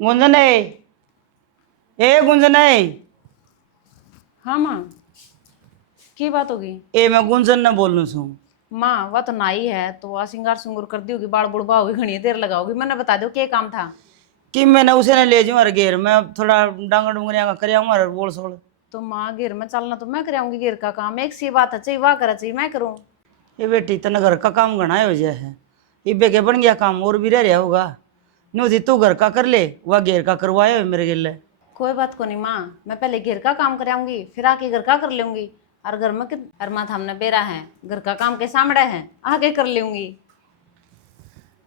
गुंजन है, ए गुंजन है। हाँ माँ, की बात होगी? ए मैं गुंजन ने बोलूं छू। माँ वह तो नाई है तो वह सिंगार सुंगुर कर दी होगी, बाल बुड़बा होगी, घनी देर लगाओगी। मैंने बता दो क्या काम था। कि मैंने उसे ने ले जाऊँ और घेर मैं थोड़ा डांगर डूंगरिया का कर आऊंगा और बोल सोल। तो माँ घेर में चलना तो मैं कराऊंगी, घेर का काम एक सी बात है, चाहिए वाह करा चाहिए मैं करूँ। ये बेटी तना घर का काम घना हो जाए है। इबे के बन गया काम और भी रह रहा होगा। नो जी तू घर का कर ले, वह घेर का करवाए हो मेरे गिले। कोई बात को नहीं माँ, मैं पहले घेर का काम कराऊंगी फिर आके घर का कर लूंगी। और घर में अरमा थामने बेरा है, घर का काम के सामने है, आगे कर लूंगी।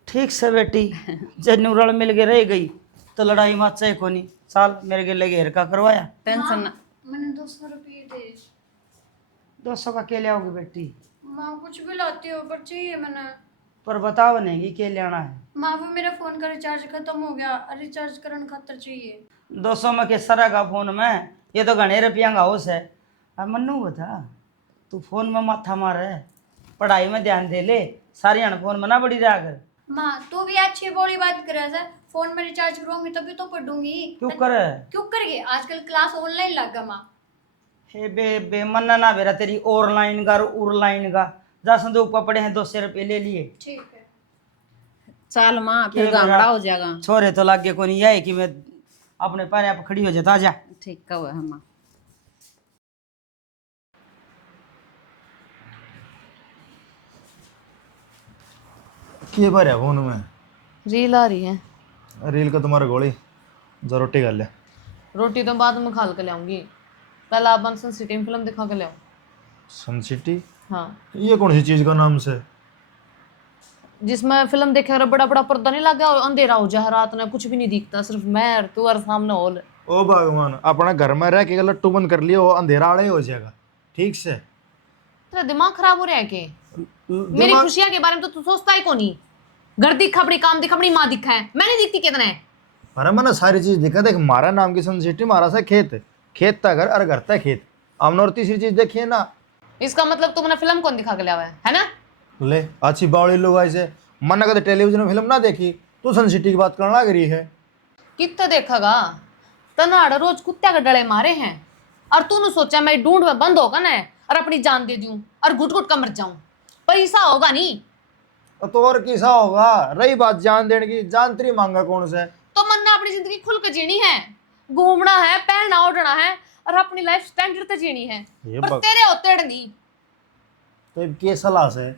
ठीक से बेटी, जब रल मिल के रह गई तो लड़ाई मत चाहे कोनी। साल मेरे गिले घेर का करवाया। टेंशन ना। मैंने 200 रुपये दे। 200 का क्या लियाओगी बेटी? माँ कुछ भी लाती हो पर चाहिए मैंने। पर बताओ नहीं क्या लेना है। माँ वो मेरा फोन का रिचार्ज खत्म हो गया, रिचार्ज करने खातर चाहिए। 200 में के सरा का फोन में, ये तो घने रुपया का होश है। अब मन्नू बता, तू फोन में माथा मार है, पढ़ाई में ध्यान दे ले। सारी हन फोन में ना बड़ी रहा कर। माँ तू भी अच्छी बोली बात करे सर, फोन में रिचार्ज करूंगी तभी तो पढ़ूंगी। क्यों करे? क्यों करेगी, आजकल क्लास ऑनलाइन लगा माँ। हे बे मन्ना ना बेरा तेरी ऑनलाइन का ऑनलाइन का। जा संदूक पर पड़े हैं 200 रुपये ले लिए। ठीक है। चल माँ फिर ये मेरा गांगड़ा हो जाएगा। छोरे तो लागे को नहीं है कि मैं अपने पैर आप खड़ी हो जाता। जा ठीक का हुआ है माँ। के बार है फोन में? रील आ रही है। रील का तुम्हारा गोली जो रोटी कर ले। रोटी तो बाद में खा के लाऊंगी, कल आप सन सिटी में फिल्म दिखा के लाओ। सन सिटी? हाँ, ये कौन सी चीज का नाम से? जिसमें फिल्म देखे और बड़ा बड़ा पर्दा नहीं लगा और अंधेरा हो जाए, रात में कुछ भी नहीं दिखता, सिर्फ मैं और तू और सामने हॉल। ओ भगवान, अपना घर में रह के लट्टू बंद कर लिया, वो अंधेरा आड़े हो जाएगा। ठीक से तेरा दिमाग खराब हो रहा है के? मेरी खुशियां के बारे में तो तू सोचता ही कौन? घर दिखा अपनी, काम दिखा अपनी, माँ दिखा है, मैं नहीं दिखती कितना है। अरे मैंने सारी चीज देखा। देख मारा नाम की सन सिटी, मारा सा खेत, खेत था घर और घर था खेत। हमने और तीसरी चीज देखी है ना। इसका मतलब तुमने फिल्म कौन दिखा के लाया है ना? ले अच्छी बावड़ी लोग ऐसे मन कदे टेलीविजन में फिल्म ना देखी, तू सन सिटी की बात करना लग रही है। कितना देखा तनाड़ रोज कुत्ते के डले मारे हैं, और तूने सोचा मैं ढूंढ में बंद होगा ना और अपनी जान दे दूं और घुट घुट कर मर जाऊं? पैसा होगा नहीं तो और किसा होगा। रही बात जान देने की, जान तेरी मांगा कौन से? तो मन ने अपनी जिंदगी खुल के जीनी है, घूमना है, पहनना ओढ़ना है और अपनी लाइफ स्टैंडर्ड से जीनी है। पर तेरे होते नहीं। तो के सलाह से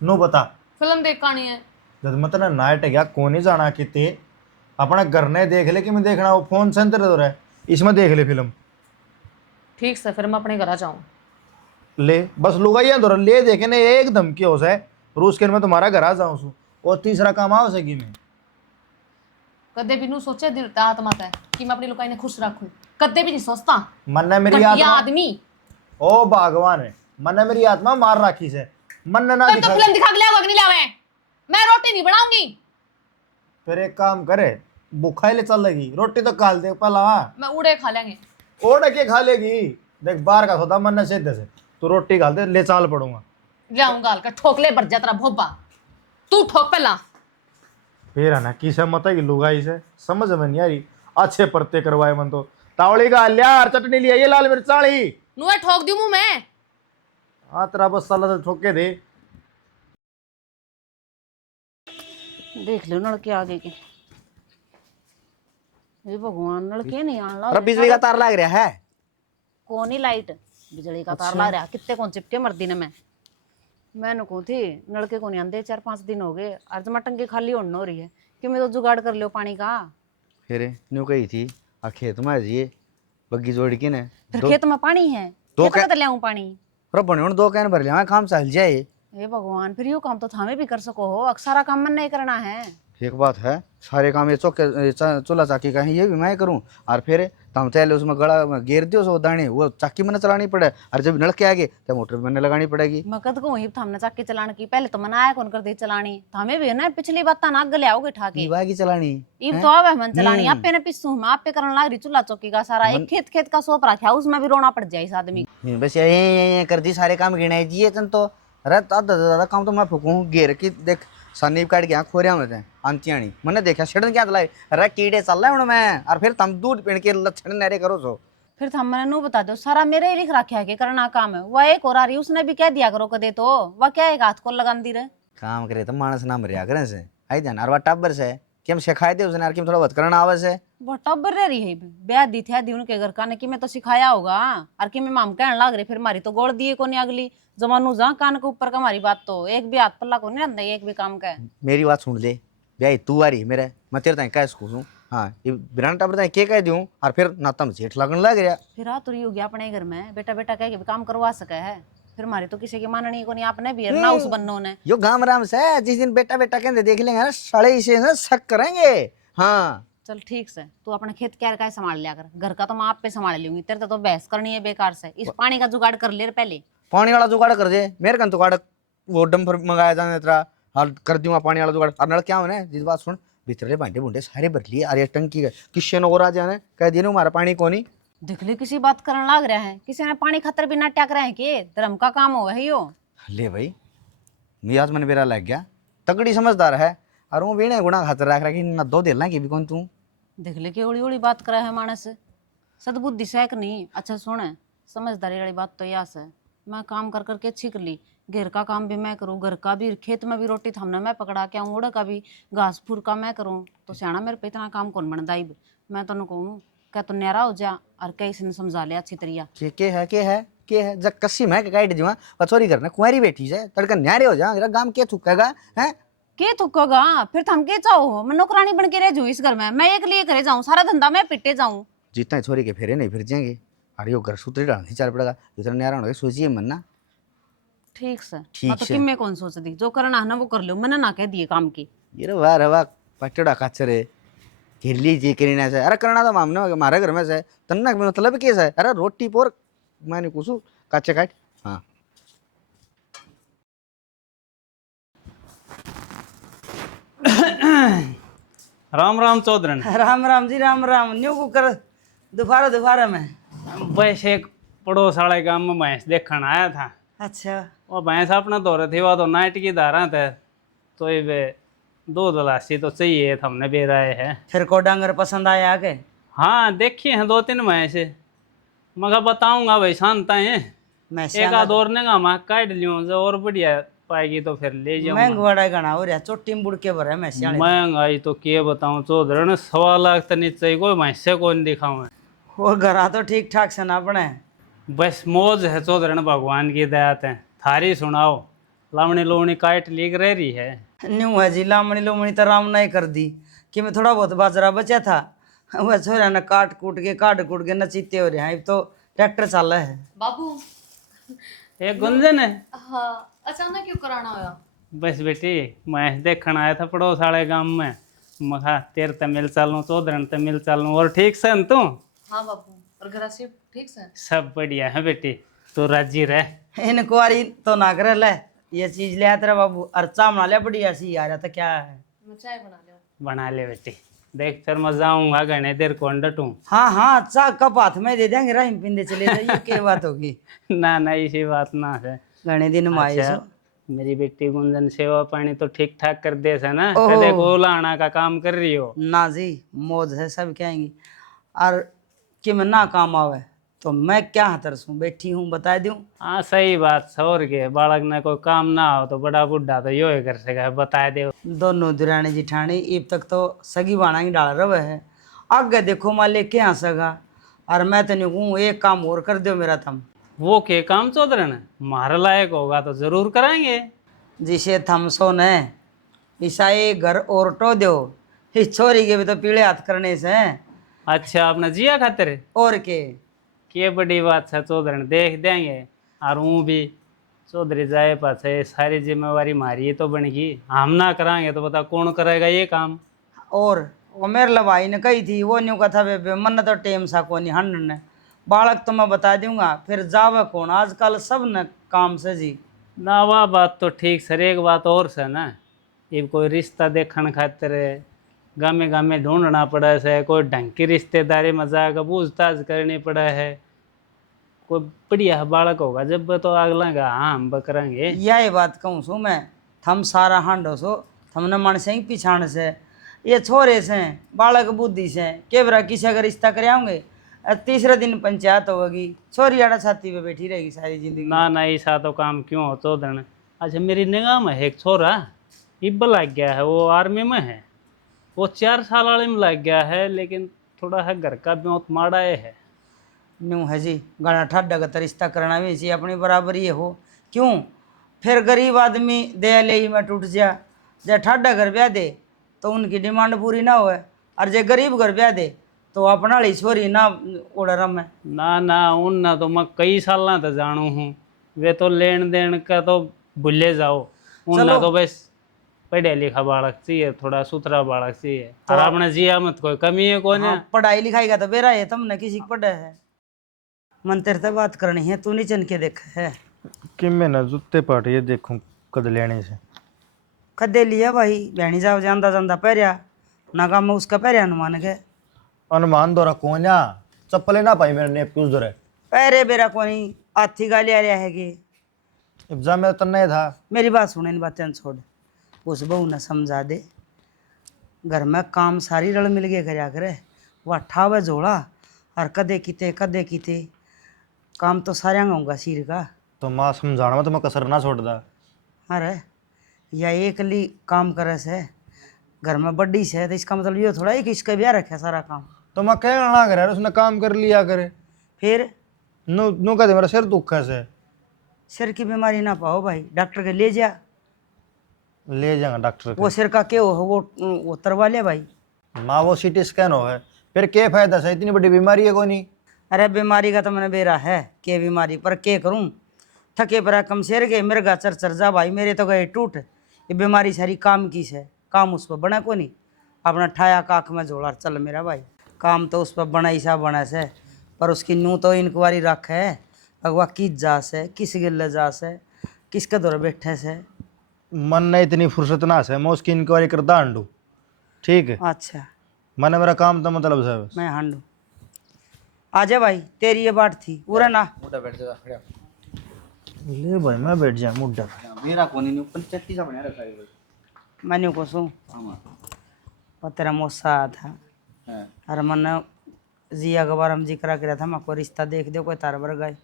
नो बता। फिल्म देख कानी है जब मतलब नाइट गया कौन ही जाना किते, अपना घर ने देख ले कि मैं देखना, वो फोन से अंदर रहा है, इसमें देख ले फिल्म। ठीक से फिर मैं अपने घर आ जाऊं। ले बस लुगाइया दो ले देखे ने एक धमकी हो जाए रूस के मैं तुम्हारा घर आ जाऊं सु। और तीसरा काम आ सकी मैं कदे भी नहीं सोचे दिल आत्मा है कि मैं अपनी लुकाई ने खुश रखूं, कदे भी नहीं सोचता। मन ने मेरी घटिया आत्मा आदमी। ओ भगवान है, मन ने मेरी आत्मा मार राखी से। मन ने ना तो दिखा। फिल्म दिखा के लाओ नहीं लावे, मैं रोटी नहीं बनाऊंगी। फिर एक काम करे, भूखा ले चल लेगी, रोटी तो काल दे पहला। मैं उड़े खा लेंगे। ओढ़ के खा लेगी। देख बाहर का सौदा मन ने सीधे से, तू रोटी गाल दे, ले चाल पड़ूंगा। जाऊं गाल का ठोकले बढ़ जा तेरा भोपा। तू ठोक पहला। फिर है ना किसे मत है कि लुगाई से समझ में नहीं आ रही। अच्छे परते करवाए मन तो तावड़ी का लिया, चटनी लिया, ये लाल मिर्च चाली नुए ठोक दूं मुंह में। हाँ तेरा बस साला तो ठोके दे। देख लो नलके आगे के। ये भगवान, नलके नहीं आने अरे लगे। बिजली का तार लग रहा है। कौन ही लाइट बिजली का तार ला रहा, कितने कौन चिपके मर्दी ने। मैंने कहूँ थी नलके को नहीं आंदे, 4-5 दिन हो गए, आज मैं टंकी खाली होने हो रही है कि मैं तो जुगाड़ कर लियो पानी का। फिर न्यू कही थी आ खेत में जी बग्गी जोड़ के ने फिर खेत में पानी है, दो खेत में तो ले आऊं पानी। पर बने 2 कैन भर लिया, काम चल जाए। हे भगवान, फिर यो काम तो थामे भी कर सको हो, सारा काम मन नहीं करना है। एक बात है, सारे काम ये चूल्हा चाकी का है, ये भी मैं करूँ। और फिर तम चले उसमें गड़ा घेर दियो सो दाने, वो चाकी मैंने चलानी पड़े। और जब नलके आ गए तो मोटर मैंने लगानी पड़ेगी। मकद को वही थामने चाकी चलाने की, पहले तो मनाया कौन कर दी चलानी, थामे भी है ना। पिछली बात ना गले आओगे ठाके की चलानी इब तो आवे मन चलानी। आपे ने पिस्सू हम आपे करन लाग रही चूल्हा चौकी का सारा। एक खेत खेत का सोप रखा, उसमें भी रोना पड़ जाए इस आदमी। बस ये कर दी, सारे काम गिनाए दिए तन तो। अरे ज्यादा काम तो मैं फूकूँ घेर की। देख सनीप काट के यहाँ खोरिया में थे अंतियाणी मैंने देखा छिड़न क्या चला अरे कीड़े चल रहे मैं और फिर तुम दूध पीण के लक्षण नहरे करो सो फिर थम मैंने नू बता दो सारा मेरे ही लिख रखा है कि करना काम है वह एक और आ रही उसने भी कह दिया करो कदे तो वह क्या एक हाथ को लगान दी रहे काम करे तो मानस ना मरिया करें से आई जान और टब्बर से कि हम सिखाए थे उसने यार कि थोड़ा बहुत करना आवे से वो टब्बर रह रही है ब्याह दी थी दी उनके घर का ने कि मैं तो सिखाया होगा और कि मैं माम कहने लग रही फिर मारी तो गोड़ दिए को नहीं अगली जमानू जा कान के ऊपर का हमारी बात तो एक भी हाथ पल्ला को नहीं रहता एक भी काम का मेरी बात सुन ले ब्याह तू आ रही मेरे मैं तेरे ताई कह सकूँ हाँ ये बिरान टब्बर ताई के कह दूँ और फिर ना तुम जेठ लगन लग रहा फिर आ तो हो गया अपने घर में बेटा बेटा कह के भी काम करवा सके है फिर मारी तो किसी की माननी को नहीं आपने भी है ना उस बन्नो ने यो गाम राम से जिस दिन बेटा बेटा कहते देख लेंगे ना साले से ना शक करेंगे हाँ चल ठीक से तू अपने खेत क्या का संभाल लिया कर घर का तो मैं आप पे संभाल लूंगी तेरे तो बहस करनी है बेकार से इस पानी का जुगाड़ कर ले पहले पानी वाला जुगाड़ कर दे मेरे कन जुगाड़ वो डम्फर मंगाया था तेरा और कर दूंगा पानी वाला जुगाड़ और नल क्या होने जिस बात सुन भीतरले भांडे भूंडे सारे भर लिए अरे टंकी किसी ने और आ जाने कह दिए हमारा पानी को नहीं देख ली किसी बात करने लग रहा है किसी ने पानी खतर भी नाट्या रहे हैं कि धर्म का काम हो है यो ले भाई मियाज मन मेरा लग गया तगड़ी समझदार है और वो वीणे गुणा खातर रख रखी ना दो दिल ना कि भी कौन तू देख ले कि उड़ी उड़ी बात करा है मानस सदबुद्धि से एक नहीं अच्छा सुने समझदारी वाली बात तो यह है मैं काम कर करके अच्छी कर ली घर का काम भी मैं करूँ घर का भी खेत में भी रोटी थमने मैं पकड़ा के आऊँ उड़ा का भी घास फूर का मैं करूँ तो सियाना मेरे पे इतना काम कौन बनता ही मैं तो कहूँ क्या तो न्यारा हो जा और कैसे ने समझा लिया अच्छी तरीका के है जब कसी मैं काट दूंगा पचोरी करना कुंवारी बैठी से तड़का न्यारे हो जा गांव के थुकेगा है के थुकोगा फिर थम के चाहो मैं नौकरानी बन के रह जाऊँ इस घर में मैं एक लिए करे जाऊँ सारा धंधा मैं पिटे जाऊँ जितना छोरी के फेरे नहीं फिर जाएंगे अरे यो घर सूत्री डालनी चल पड़ेगा जितना न्यारा होगा सोचिए मन ना ठीक से ठीक मैं तो से। किम्मे कौन सोच दी जो करना है ना वो कर लो मैंने ना कह दिए काम की ये वाह वाह पटड़ा काचरे घेर लीजिए करीना से अरे करना तो मामने हमारे घर में से तन्ना मतलब कैसा है अरे रोटी पोर मैंने कुछ काचे काट हाँ राम राम चौधरन राम जी राम राम न्यू को कर दोपहर दोपहर में वैसे एक पड़ोस वाले गांव में भैंस देखने आया था अच्छा वो भैंस अपना दो रहे थी वो तो नाइट की धारा थे तो ये वे दूध लासी तो चाहिए था हमने भी राय है फिर को डंगर पसंद आया के हाँ देखी हैं 2-3 भैंस मगर बताऊंगा भाई शांता है मैं एक आध और ने मैं काट लियो जो और बढ़िया पाएगी तो फिर ले जाऊंगा महंगवाड़ा गणा हो रहा चोटी में बुड़ के भरा मैं सियाने महंगाई तो के बताऊं चौधरन 1.25 लाख तो नीचे कोई भैंस से कौन दिखाऊं और घरा तो ठीक ठाक से ना अपने बस मौज है चौधरन भगवान की दया ते थारी सुनाओ लावणी लोवणी काट लीक रह रही है न्यू है जी लामणी लोमणी तो राम नहीं कर दी कि मैं थोड़ा बहुत बाजरा बचा था वह छोरा ना काट कूट के नचीते हो रहे हैं अब तो ट्रैक्टर चल रहा है बाबू एक गुंजन है हाँ अचानक क्यों कराना होया बस बेटी मैं देखने आया था पड़ोस वाले गांव में मखा तेरे ते मिल चालूं चौधरन ते मिल चालूं और ठीक से न तू हाँ बाबू और घर से ठीक से सब बढ़िया है बेटी तू राजी रह इन कुआरी तो ना करे ले ये चीज ले तेरा बाबू अर्चा बना लिया बढ़िया सी यार तो क्या है मैं चाय बना लिया बना ले बेटी देख फिर मैं जाऊंगा घने देर को डटूं हाँ हाँ अच्छा कप हाथ में दे देंगे रहीम पिंदे चले जाइए क्या बात होगी ना ना इसी बात ना है घने दिन माए अच्छा, सो मेरी बेटी गुंजन सेवा पानी तो ठीक ठाक कर दे से ना ओहो। कदे को लाना का काम कर रही हो ना जी मौज है सब कहेंगी और कि मैं ना काम आवे तो मैं क्या तरसूं बैठी हूँ बता दूं हाँ सही बात सौर के बालक ने कोई काम ना हो तो बड़ा बुढ़ा तो यो ही कर सके बता दे दोनों दुरानी जिठानी अब तक तो सगी बाणा ही डाल रहे है आगे देखो मैं लेके आ सका और मैं तो नहीं कहूँ एक काम और कर दो मेरा तुम वो के काम चौधरन मारे लायक होगा तो जरूर कराएंगे जिसे थम सो ने ईसाई घर और टो दो इस छोरी के भी तो पीले हाथ करने से अच्छा अपना जिया खातिर और के बड़ी बात है चौधरन देख देंगे और वो भी चौधरी जाए पास है सारी जिम्मेवारी मारी तो बनेगी हम ना कराएंगे तो बता कौन करेगा ये काम और वो मेरे लवाई ने कही थी वो न्यू कथा बे मन तो टेम सा को नहीं हंड ने बालक तो मैं बता दूंगा फिर जावे कौन आजकल सब न काम से जी ना वाह बात तो ठीक सर एक बात और से ना ये कोई रिश्ता देखने खातिर गामे गामे ढूंढना पड़ा है कोई ढंग की रिश्तेदारी मजाक पूछताछ करनी पड़ा है कोई बढ़िया बालक होगा जब तो अगला का हाँ हम करेंगे यही बात कहूँ सो मैं थम सारा हांडो सो हमने मन से ही पिछाण से ये छोरे से बालक बुद्धि से के बरा किसी अगर रिश्ता करे होंगे तीसरे दिन पंचायत होगी छोरी आड़ा छाती पे बैठी रहेगी सारी जिंदगी। ना ना ऐसा तो काम क्यों हो तो दन। अच्छा मेरी निगाह में है एक छोरा इब लग गया है, वो आर्मी में है, वो 4 साल वाले में लग गया है, लेकिन थोड़ा है घर का बहुत माड़ा है। न्यू है जी गाना ठाडा का तो रिश्ता करना भी चाहिए अपनी बराबरी हो क्यों फिर गरीब आदमी दे ले ही में टूट जा जे ठाडा घर ब्याह दे तो उनकी डिमांड पूरी ना होए और जे गरीब घर ब्याह दे तो अपना ली छोरी ना ओड़ा रमे। ना ना उन ना तो मैं कई साल ना तो जानू हूँ, वे तो लेन देन का तो भूले जाओ। उन ना तो बस पढ़े लिखा बालक चाहिए, थोड़ा सुथरा बालक चाहिए और अपने जिया मत कोई कमी है कौन है। पढ़ाई लिखाई का तो बेरा है तुमने किसी को पढ़ा है मन तेरे से बात करनी है तू नहीं चन के देखा है कि मैं ना जूते पाट ये देखूं कद लेने से कदे लिया भाई बहनी जाओ जानदा जानदा पैरिया ना काम में उसका पैरिया अनुमान के अनुमान दौरा कौन या चप्पलें ना पाई मेरे नेप की उस दौरे पैरे बेरा कोनी आथी गाली आ रहा है कि एग्जाम में तो नहीं था। मेरी बात सुन इन बातें छोड़ उस बहू ने समझा दे घर में काम सारी रल मिल गए करया करे वह ठावे जोड़ा और कदे किते काम तो सारे होगा सिर का। तो माँ समझाना में तो मैं कसर ना छोड़ दा। अरे या एक ली काम करे से घर में बड्डी से तो इसका मतलब ये थोड़ा है कि इसका ब्याह रखे सारा काम। तो मैं कहना ना करे उसने काम कर लिया करे फिर नू नू कहते मेरा सिर दुख है से सिर की बीमारी ना पाओ भाई डॉक्टर के ले जा ले जाएगा डॉक्टर वो सिर का क्या हो वो तरवा ले भाई। माँ वो सीटी स्कैन हो है फिर क्या फायदा है इतनी बड़ी बीमारी है कोई नहीं। अरे बीमारी का तो मैंने बेरा है के बीमारी पर के करूं थके परा कम शेर गए मेरे गा चर जा भाई मेरे तो गए टूट ये बीमारी सारी काम की से काम उस पर बना को नहीं अपना ठाया काख में जोड़ा चल मेरा भाई काम तो उस पर बना ही सा बना से पर उसकी नू तो इंक्वायरी रख है अगवा किस जा से किस गिल्ले जा से किसके दौर बैठे से मन नहीं इतनी फुर्सत ना से मैं उसकी इंक्वायरी करता हांडू ठीक है। अच्छा मैंने मेरा काम तो मतलब है बस। मैं हांडू आजा भाई तेरी ये बात थी पूरा ना बैठ जा खड़ा ले भाई मैं बैठ जा मुड्ढा मेरा कोनी नहीं पंचायती सा बना रखा है मैंने को सू और तेरा मौसा आया था अरे मन जिया के बारे में जिक्र करा था मैं कोई रिश्ता देख दो कोई तार बर गए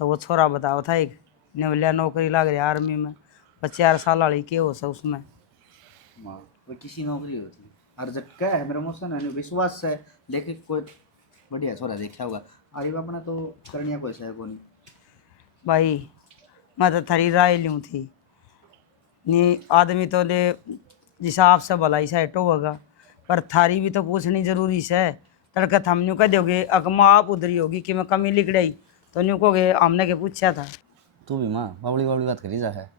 तो वो छोरा बताओ था एक नेवलिया नौकरी लग रही आर्मी में 4 साल वाली के हो सा उसमें वो किसी नौकरी होती और जब क्या है मेरा मौसा है विश्वास है लेकिन कोई बढ़िया छोरा देखा होगा अरे अपना तो करनिया कोई है कोनी भाई मैं तो थारी राय लूँ थी नी आदमी तो ले हिसाब से भलाई से हटो होगा पर थारी भी तो पूछनी जरूरी से तड़का हम न्यू कह दोगे अगमा आप उधरी होगी कि मैं कमी लिख रही तो न्यू कहोगे हमने के पूछा था। तू भी माँ बावड़ी बावड़ी बात करी जा है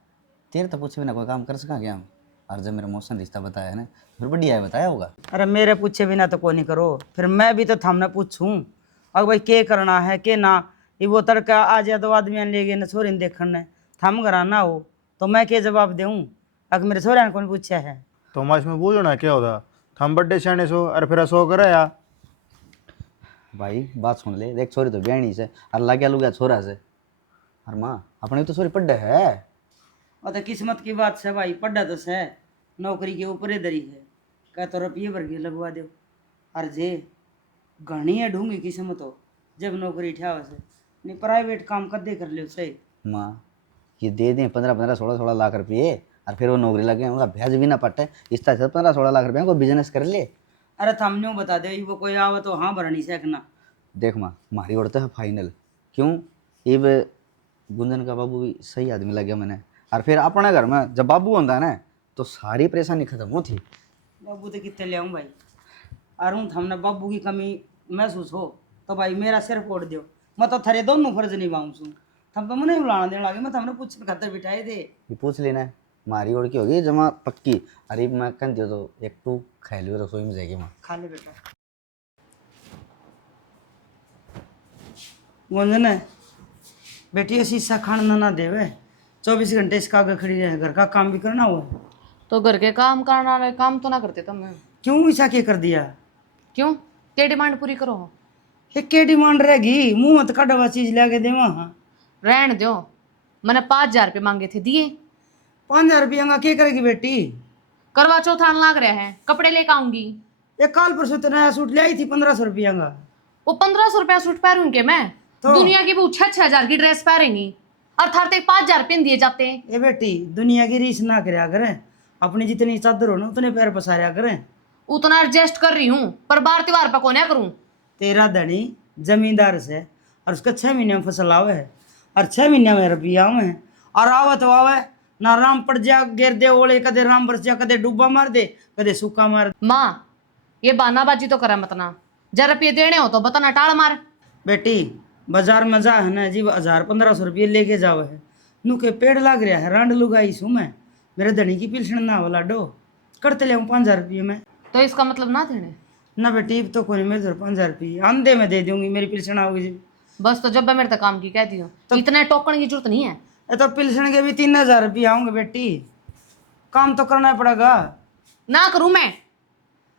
तेरे तो पूछे बिना कोई काम कर सका क्या हम और जब मेरा मौसम रिश्ता बताया है ना फिर बढ़िया है बताया होगा। अरे मेरे पूछे बिना तो कोई नहीं करो फिर मैं भी तो थमने पूछूं अब भाई के करना है के ना ये वो तड़का आ जाए तो आदमी ले गए न छोरी देखने ने थम करा ना हो तो मैं क्या जवाब दूँ अगर मेरे छोरा ने कौन पूछा है तो मैं इसमें पूछना क्या होता हम बड्डे सियाने सो अरे फिर सो करे या भाई बात सुन ले देख छोरी तो ब्याणी से और लगे लुगा छोरा से और माँ अपने तो छोरी पड्डे है और तो किस्मत की बात से भाई पढ़ा तो से नौकरी के ऊपर दरी है क्या तो रुपये भर के लगवा दो और जे घनी है ढूंगी किस्मत हो जब नौकरी ठा से नहीं प्राइवेट काम कदे कर लो सही। माँ ये दे दें 15-15 16-16 लाख रुपये और फिर वो नौकरी लगे उनका ब्याज भी ना पटे इस तरह से 15-16 लाख रुपये को बिजनेस कर ले। अरे थम न्यू बता दे वो कोई आवे तो हाँ भरनी सकना। देख माँ हमारी उड़ते है फाइनल क्यों ये गुंजन का बाबू भी सही आदमी लगे मैंने और फिर अपने घर में जब बाबू होता है ना तो सारी परेशानी खत्म होती। बाबू तो कितने ले आऊँ भाई और हूँ हमने बाबू की कमी महसूस हो तो भाई मेरा सिर फोड़ दो मैं तो थरे दोनों फर्ज निभाऊँ छूँ थम तो मुझे बुलाना देने लगे मैं हमने पूछ खातर बिठाए थे ये पूछ लेना मारी ओर की होगी जमा पक्की अरे मैं कह दियो तो एक टू खा लियो रसोई में जाएगी माँ खा ले बेटा। गुंजन है बेटी शीशा खाना ना देवे 24 घंटे इसका आगे खड़ी रहे घर का काम भी करना हुआ तो घर के काम करना रहे काम तो ना करते तुम क्यों ऐसा क्या कर दिया क्यों क्या डिमांड पूरी करो ये क्या डिमांड रहेगी मुंह मत कटवा चीज लेके देवा हाँ रहन दो मैंने 5,000 रुपये मांगे थे दिए 5,000 रुपया का क्या करेगी बेटी करवा चौथ आने लग रहा है, कपड़े लेकर आऊंगी। एक काल परसों तो नया सूट ले आई थी 1500 रुपया का। वो 1500 रुपया सूट पहनूं के मैं? तो? दुनिया की भी 6,000 की ड्रेस पहनेंगी और थारते 5,000 पहन दिए जाते हैं। ए बेटी दुनिया की रीस ना करया करें, अपनी जितनी चादर हो ना उतने पैर पसारा करें। उतना एडजस्ट कर रही हूँ, पर बार त्योहार पर कोन्या करूँ। तेरा धनी जमींदार से और उसका 6 महीने में फसल आवे है और 6 महीने में रुपया आवे है और आवे तो आवे ना राम पड़ जा गिर दे ओले, कदे राम बरस जा, कदे डूबा मार दे, कदे सूखा मार दे। माँ ये बहानाबाजी तो करा मत ना, जरा रुपये देने हो तो बता ना, टाल मार। बेटी बाजार में जा है ना जी 1000-1500 रुपये लेके जावे है, नू के पेड़ लाग रहा है, रांड लुगाई सू मैं, मेरे धनी की पिलसण ना वाला डो करते ले 5000 रुपये में। तो इसका मतलब ना देने? ना बेटी अब तो कोई मेरे 5000 रुपये आंधे में दे दूंगी, मेरी पिलसण आओगी जी। बस तो जब मैं मेरे तक काम की कहती हूँ तो इतना टोकन की जरूरत नहीं है। ये तो पिलसण के भी 3000 रुपये आऊंगे बेटी, काम तो करना पड़ेगा। ना करूँ मैं?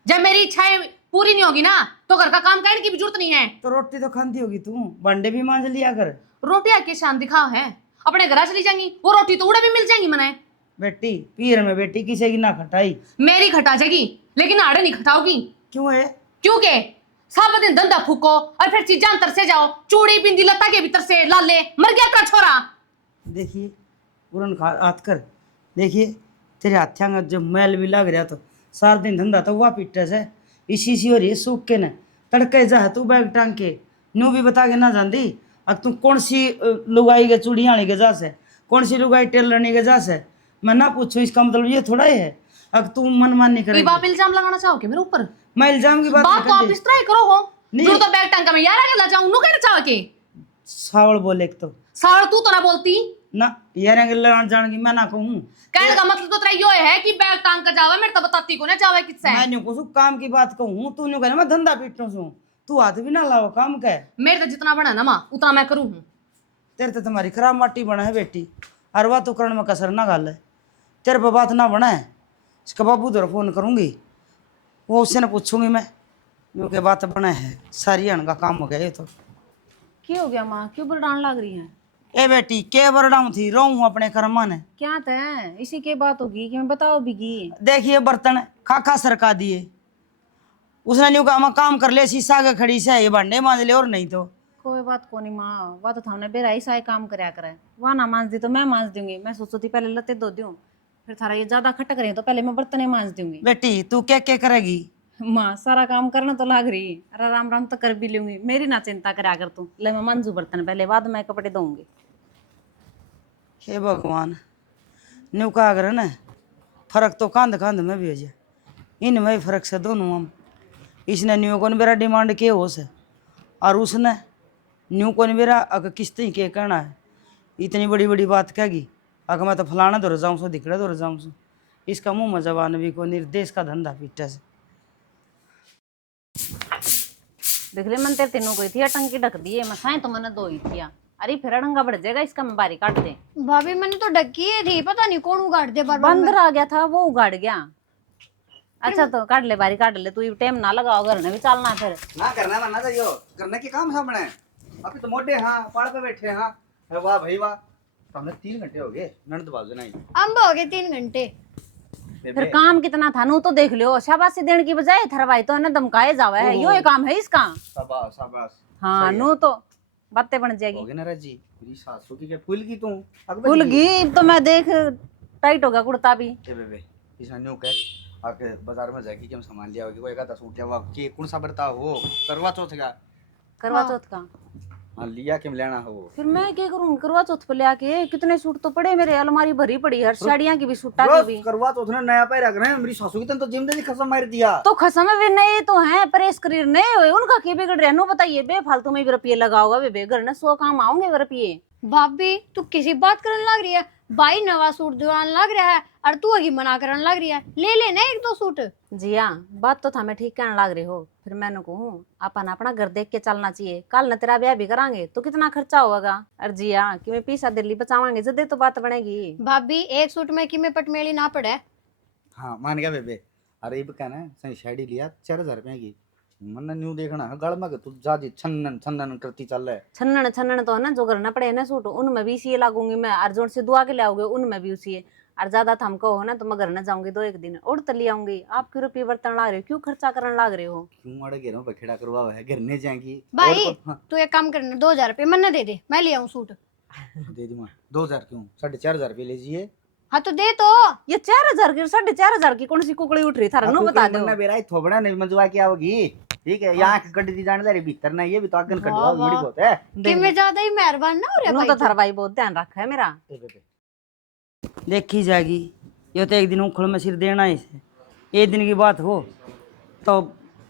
जब मेरी इच्छाएं पूरी नहीं होगी ना तो घर का काम करने की भी जरूरत नहीं है। तो रोटी तो खाती होगी तू, भांडे भी मांज लिया कर। रोटियां के शान दिखा है, अपने घर चली जाएंगी, वो रोटी तो उड़े भी मिल जाएंगी मने। बेटी पीर में बेटी किसी की ना खटाई। मेरी खटा जाएगी लेकिन आड़े नहीं खटाओगी। क्यों है? क्योंकि सब दिन धंधा फूको और फिर चीजां तरसे जाओ, चूड़ी बिंदी लता के भीतर से लाले मर गया का छोरा। देखिए पूरन खा हाथ कर, देखिए तेरे हाथ्या में जो मैल भी लग रहा तो सारा दिन धंधा तो हुआ पिट्टे से इसी सी हो रही है सूख के न तड़के जा तू बैग टांग के नू भी बता के ना जानती। अब तू कौन सी लुगाई के चूड़ियाँ के जा से, कौन सी लुगाई टेलरनी के जा से, मैं ना पूछूं इसका मतलब ये थोड़ा ही है। अब तू मन मान नहीं करेगी। आप इल्जाम लगाना चाहोगे मेरे ऊपर? मैं इल्जाम की बात बात तो आप इस तरह ही करो हो। नहीं। जो तो बैग टांग के मैं यार आगे ला जाऊं, नु कहना चाहो के सावल बोले एक तो सारा तू तो ना बोलती ना यार लड़ान जान की मैं ना कहूँ। कहने का मतलब तो तेरा यो है कि बैग टांग कर जावे, मेरे तो बताती को ना जावे किससे। मैं नहीं कहूँ काम की बात कहूँ, तू नहीं कहना मैं धंधा पीटूं छू, तू हाथ भी ना लाओ काम का। मेरे तो जितना बना ना माँ उतना मैं करूँ हूँ। तेरे तो तुम्हारी खराब माटी बना है बेटी, और बात तो करण में कसर ना गाल है, तेरे पर बात ना बना है। इसका बाबू दर फोन करूँगी, वो उससे ना पूछूंगी मैं क्योंकि बात बना है, सारी अण का काम हो गया ये तो। क्या हो गया माँ, क्यों बरडान लग रही है? ए बेटी के बरडाऊँ थी रोऊँ अपने कर्मा ने। क्या तय इसी के बात होगी कि मैं बताओ बिगी। देखिए बर्तन खा सरका दिए, उसने न्यू कहा मैं काम कर ले शीशा के खड़ी से ये भांडे मांज ले और नहीं तो। कोई बात को नहीं माँ, वह तो हमने बेरा ऐसा ही काम कराया करे, वहाँ ना मांज दी तो मैं मांज दूंगी। मैं सोचती थी पहले लते धो दूं, फिर थारा ये ज्यादा खटक रहे तो पहले मैं बर्तने मांज दूंगी। बेटी तू क्या करेगी? माँ सारा काम करना तो लाग रही, अरे राम राम तो कर भी लूंगी, मेरी ना चिंता करा कर तू। ले मैं मांजू बर्तन पहले, बाद में कपड़े धोऊंगी। हे भगवान, न्यू का अगर ना फर्क तो कांध कांध में भी हो जाए, इनमें फर्क से दोनों हम। इसने न्यू को मेरा डिमांड के हो से और उसने न्यू को मेरा अगर किस्त ही के करना है, इतनी बड़ी बड़ी बात कहेगी अगर मैं तो फलाना दौड़ जाऊँ सो दिखड़े दौड़ जाऊँ सो। इसका मुँह में जबान भी को निर्देश का धंधा पीटा से। देख ले मन तेरे तीनों को थी टंकी ढक दिए, मैं साए तो मैंने दो ही थिया। अरे फिर अड़ंगा बढ़ जाएगा इसका, मैं बारी काट दे। भाभी मैंने तो ढकी ही थी, पता नहीं कौन उगाड़ दे बार बंदर आ गया था वो उगाड़ गया। अच्छा तो काट ले, बारी काट ले, तू टाइम ना लगाओ, घर ने भी चलना फिर ना करना वरना तो यो करने के काम सामने अभी तो मोटे हाँ पहाड़ पे बैठे हाँ। अरे वाह भाई वाह, तो हमने 3 घंटे हो गए नंद बाजू नहीं अम्ब हो गए 3 घंटे। फिर काम कितना था नू तो देख लियो, शाबाशी देने की बजाय थरवाई तो है ना धमकाए जावे है, यो ये काम है इसका। शाबाश शाबाश। हाँ नू तो बातें बन जाएगी। हो गए ना राजी, मेरी सासू की क्या फूल की तू भूल गई तो मैं देख टाइट हो गया कुर्ता भी। ए बेबे इस न्यू कह आके बाजार में जाके कि हम सामान लिया होगी कोई का सूट लिया के कौन सा बरता हो करवा चौथ का करवा चौथ का हाँ लिया के लेना हो। फिर मैं क्या करूँ, करवा चौथ पे ले आके कितने सूट तो पड़े मेरे, अलमारी भरी पड़ी है, साड़ियाँ की भी सूटा की भी। करवा चौथ ने नया पैर रख रहे हैं, मेरी सासू की तो जिम दे खसम मार दिया। तो खसम भी नहीं तो है, परेश करीर नहीं हुए उनका की बिगड़ रहा नो बताइए, बेफालतू में भी रुपये लगाओगा बे घर ने 100 काम आओगे रुपये। भाभी तू किसी बात करने लग रही है, भाई नवा सूट दिलाने लग रहा है और तू अगी मना करने लग रही है, ले लेना 1-2 सूट। जी हाँ बात तो था मैं ठीक कहने लग रही हो, फिर मैंने कहूँ अपन अपना घर देख के चलना चाहिए, कल न तेरा ब्याह भी करांगे तो कितना खर्चा होगा। अरे जी हाँ कि मैं पैसा दिल्ली बचावांगे जदे तो बात बनेगी। भाभी 1 सूट में कि में पटमेली ना पड़े। हाँ मान गया बेबे। अरे ये कहना सही शादी लिया 4000 रुपए की, मन न्यू देखना है गल में तू जाजी छन्नन छन्नन करती चल रहा है। छन्नन छन्नन तो है ना जो घर न पड़े ना सूट उनमें भी इसी लागूंगी मैं, और जोन से दुआ के लाओगे उनमें भी उसी है। और ज्यादा थम कहो ना तो मैं घर न जाऊंगी 2-1 दिन और तली आऊंगी। आप क्यों रुपये बर्तन ला रहे हो, क्यों खर्चा करने लाग रहे हो? क्यों अड़ गए बखेड़ा करवा है घर नहीं जाएंगी भाई हाँ, तू एक काम करना, 2,000 रुपये मन दे दे, मैं ले आऊँ सूट। दे दूंगा 2,000 क्यों 4,500 रुपये लीजिए। हाँ तो दे तो। ये 4,000 की 4,500 की कौन सी कुकड़ी उठ रही था नो बता दो। मेरा ही थोबड़ा नहीं मंजवा की आओगी ठीक है। यहाँ की गड्डी दी जाने दे रही भीतर ना ये भी तो आगन कटवा बड़ी बहुत है। कि मैं ज्यादा ही मेहरबान ना हो रहा नो भाई तो तू। थारा भाई बहुत ध्यान रखा है मेरा। देखी जाएगी, ये तो एक दिन उखड़ में सिर देना ही है। एक दिन की बात हो तो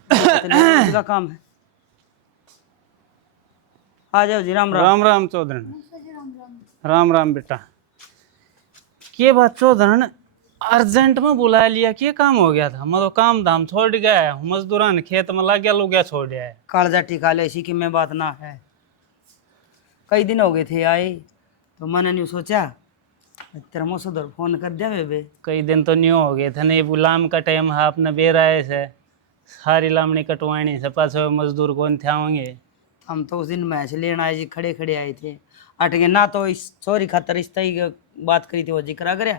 का काम है। आ जाओ जी, राम राम। राम राम चौधरन। राम राम बेटा। के बात चौधरन, अर्जेंट में बुला लिया, क्या काम हो गया था? मैं तो काम धाम छोड़ गया हूँ, मजदूरान खेत में लग गया, लुगया छोड़ दिया है। कालजा टिका ले, इसी की में बात ना है। कई दिन हो गए थे आए तो मैंने नहीं सोचा तेरा मसूदर फोन कर दिया बेबे। कई दिन तो न्यू हो गए थे नहीं, बुलाम का टाइम है अपने बेराए से सारी लामनी कटवानी से पास मजदूर कौन थे होंगे। हम तो उस दिन मैच लेना आए जी, खड़े खड़े आए थे अट गए ना। तो इस चोरी खातर इस तरह की बात करी थी वो जिक्र करे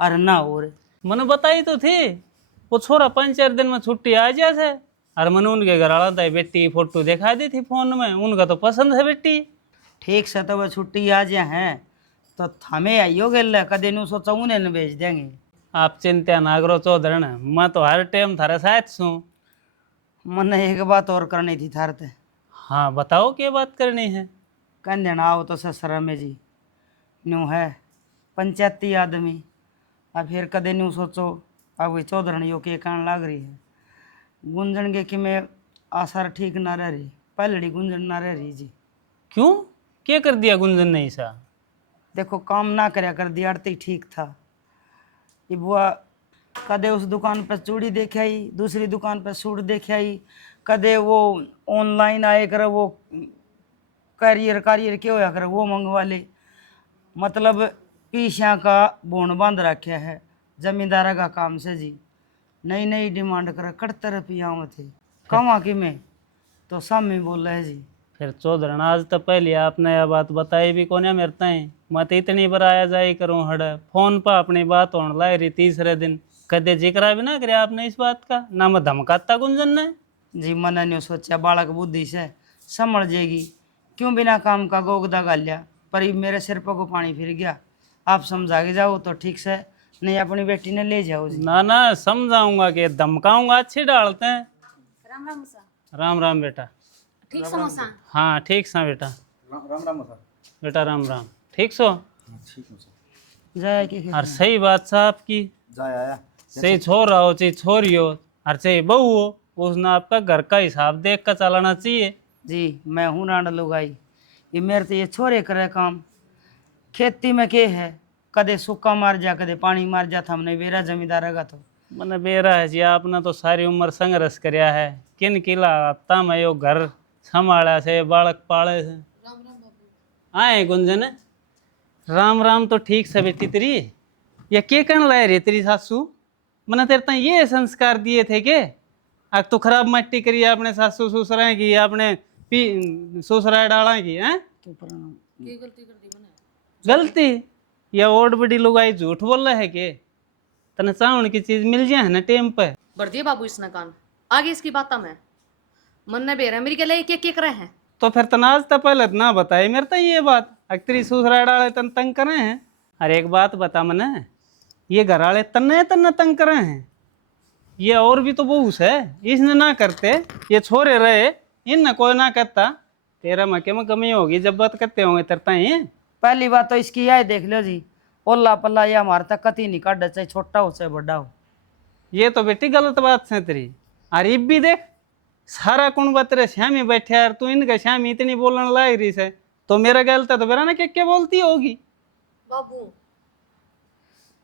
और ना और मैंने बताई तो थी वो छोरा 5-4 दिन में छुट्टी आ जाए से। और मैंने उनके घर वाला था बेटी फोटो दिखा दी थी फोन में, उनका तो पसंद है बेटी। ठीक से तो वह छुट्टी आ जाए हैं तो हमें आइयो गए कदे नू सोचा उन्हें न भेज देंगे। आप चिंता ना करो चौधरन, मैं तो हर टाइम थारे साथ छूँ। मैंने एक बात और करनी थी थारते। हाँ बताओ क्या बात करनी है। कह देना आओ तो ससुर में जी न्यू है पंचायती आदमी। अब फिर कदे न्यू सोचो अब वही चौधरन यो के कान लाग रही है गुंजन के कि मैं आसार ठीक ना रह रही, पहलड़ी गुंजन ना रह रही जी। क्यों, क्या कर दिया गुंजन ने ऐसा? देखो काम ना करया कर दिया अड़ते ही ठीक था। ये बुआ कदे उस दुकान पर चूड़ी देखे आई, दूसरी दुकान पर सूट देखे आई, कदे वो ऑनलाइन आए कर वो करियर के होया कर वो मंगवा ले। मतलब पीछा का बोन बांध रखे है जमींदारा का काम से जी। नई नई डिमांड कर कड़ते रुपया थे कमा की में तो सामी बोल रहे जी। फिर चौधरन आज तो पहले आपने यह बात बताई भी कौन है मेरे ताई, मैं तो इतनी बार आया जाई करूँ हड़ फोन पर अपनी बात होने लाई रही। तीसरे दिन कदे जिक्र भी ना करे आपने इस बात का, ना मैं धमकाता गुंजन ने जी। मैंने नहीं सोचा बालक बुद्धि से समझ जाएगी, क्यों बिना काम का गोगदा गालिया पर ये मेरे सिर पर को पानी फिर गया। आप समझा के जाओ तो ठीक से, नहीं अपनी बेटी ने ले जाओ जी। ना ना समझाऊंगा कि धमकाऊंगा अच्छी डालते हैं। राम राम सा। राम राम बेटा। ठीक समोसा। हाँ ठीक सा बेटा। राम राम सर। बेटा राम राम। ठीक सो? ठीक है सर। जाए के और सही बात साहब की, जाए आया चाहे छोरा हो चाहे छोरी हो और चाहे बहू हो, उसने आपका घर का हिसाब देख कर चलाना चाहिए जी। मैं हूँ रांड लुगाई, ये मेरे तो ये छोरे करे काम। खेती में के है कदे सूखा मार जा कदे पानी मार जा था हमने बेरा जमींदार का। तो मैंने बेरा है जी, आपने तो सारी उम्र संघर्ष करया है, किन किला हफ्ता में यो घर संभाला से बालक पाले से। आए गुंजन। राम राम तो ठीक से बेटी तेरी, ये के कण लाए रे तेरी सासू? मैंने तेरे ता ये संस्कार दिए थे के अब तो खराब मट्टी करी आपने सासू ससुरा की, आपने पी ससुरा डाला की हैं? गलती या और बड़ी लोग आई झूठ बोल रहे है के? तने चावण की चीज मिल जाए ना टाइम पे। बढ़ दिए बाबू इसने कान, आगे इसकी बात में मन ने बेरा मेरी के लिए के करे हैं। तो फिर तनाज तो पहले ना बताए मेरे तो ये बात अक्तरी ससुरा डाले तन तंग करे हैं। अरे एक बात बता मने, ये घर वाले तन्ने तन्ने तंग करे हैं, ये और भी तो बहुत है, इसने ना करते ये छोरे रहे इन कोई ना करता। तेरा मके में कमी होगी जब बात करते होंगे तरता ही। पहली बात तो इसकी यह देख लो जी, ओला पल्ला ये हमारे तक कति नहीं काट, चाहे छोटा हो चाहे बड़ा हो। ये तो बेटी गलत बात है तेरी। अरे भी देख सारा कुंबा तेरे श्यामी बैठे यार, तू इनका श्यामी इतनी बोलने लायक रही से तो मेरा गलत है तो मेरा ना क्या बोलती होगी। बाबू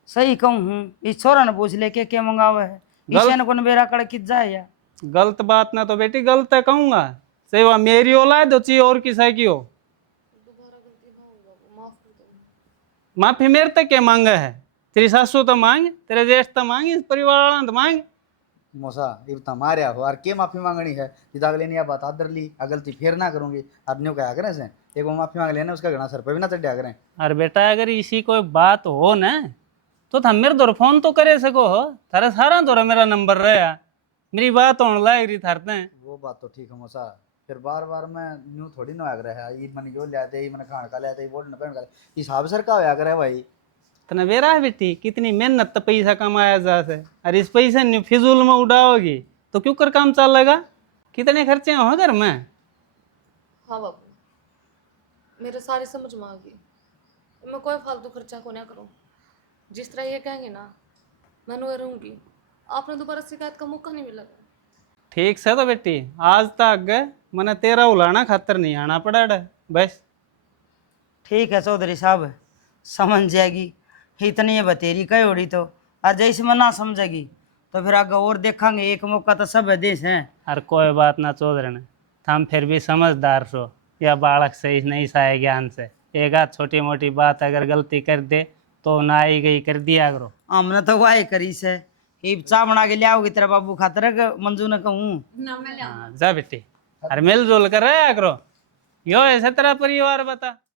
सही कहूँ हूँ, इस छोरा ने पूछ ले के मंगावे है इसे को बेरा कड़ कित जाए या। गलत बात ना तो बेटी गलत है कहूंगा, सेवा मेरी औलाद हो चाहिए और किसी की हो। माफी मेरे तक क्या मांगा है? तेरी सासू तो मांग, तेरे जेठ तो मांग, इस परिवार वाला तो मांग। मोसा इब तो मारिया हो और के माफी मांगनी है जिदा अगले ने बात आदर ली गलती फिर ना करूंगी आदमियों क्या करें से एक वो माफी मांग लेना उसका घना सर पे भी ना चढ़ा करें। अरे बेटा अगर इसी कोई बात हो ना तो थम मेरे दौर फोन तो करे सको हो, थारे सारा दौर मेरा नंबर रहा, मेरी बात होने लायक रही थारते। वो बात तो ठीक है मौसा, फिर बार बार मैं न्यू थोड़ी ना आग रहा है, ये मन यो ले दे, ये मन खान का ले दे, बोल ना पहन का हिसाब सर का होया करे भाई। तना बेरा है बेटी, कितनी मेहनत तो पैसा कमाया जा से, अरे इस पैसे नहीं फिजूल में उड़ाओगी तो क्यों कर काम चलेगा? कितने खर्चे हो घर में? हाँ बाबू, मेरे सारी समझ में आ गई, मैं कोई फालतू खर्चा को ना करूँ। जिस तरह ये कहेंगे ना, मैं नुए रहूँगी, आपने दोबारा शिकायत का मौका नहीं मिलेगा। ठीक से तो बेटी, आज तक मैंने तेरा उलाना खातर नहीं आना पड़ा है बस। ठीक है चौधरी साहब, समझ जाएगी, इतनी है बतेरी कई उड़ी तो, और जैसे मैं ना समझेगी तो फिर आगे और देखेंगे, एक मौका तो सब देश हैं। अरे कोई बात ना चौधरी, हम फिर भी समझदार सो, या बालक सही नहीं साए ज्ञान से, एक आध छोटी मोटी बात अगर गलती कर दे तो ना आई गई कर दिया करो। हमने तो वाह करी से, ये चाह बना के ले आओगी तेरा बाबू खातर मंजू ने कहूँ। हाँ, जा बेटी, अरे मिलजुल कर रहा करो, यो ऐसा तेरा परिवार बता।